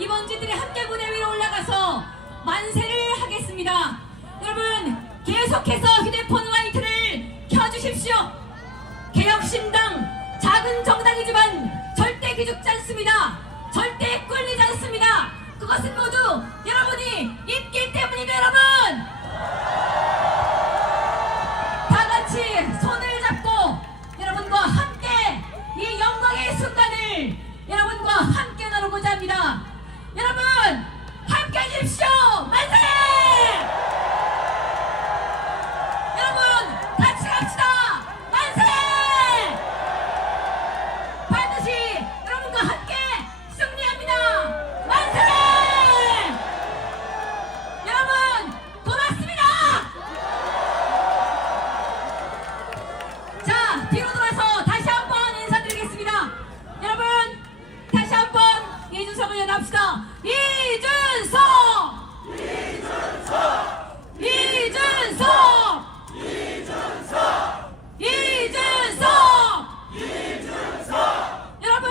이 먼지들이 함께 무대 위로 올라가서 만세를 하겠습니다. 여러분 계속해서 휴대폰 라이트를 켜주십시오. 개혁신당 작은 정당이지만 절대 기죽지 않습니다. 절대 꿀리지 않습니다. 그것은 모두 여러분이 있기 때문이다 여러분! 다 같이 손을 잡고 여러분과 함께 이 영광의 순간을 여러분과 함께 나누고자 합니다. 이준석을 연합시다. 이준석! 이준석! 이준석! 이준석! 여러분,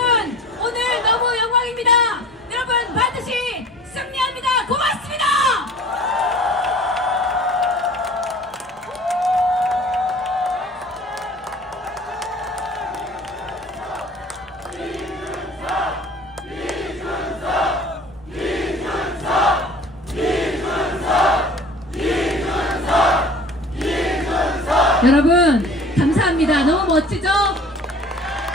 오늘 너무 영광입니다. 여러분, 반드시 승리합니다. 여러분 감사합니다. 너무 멋지죠?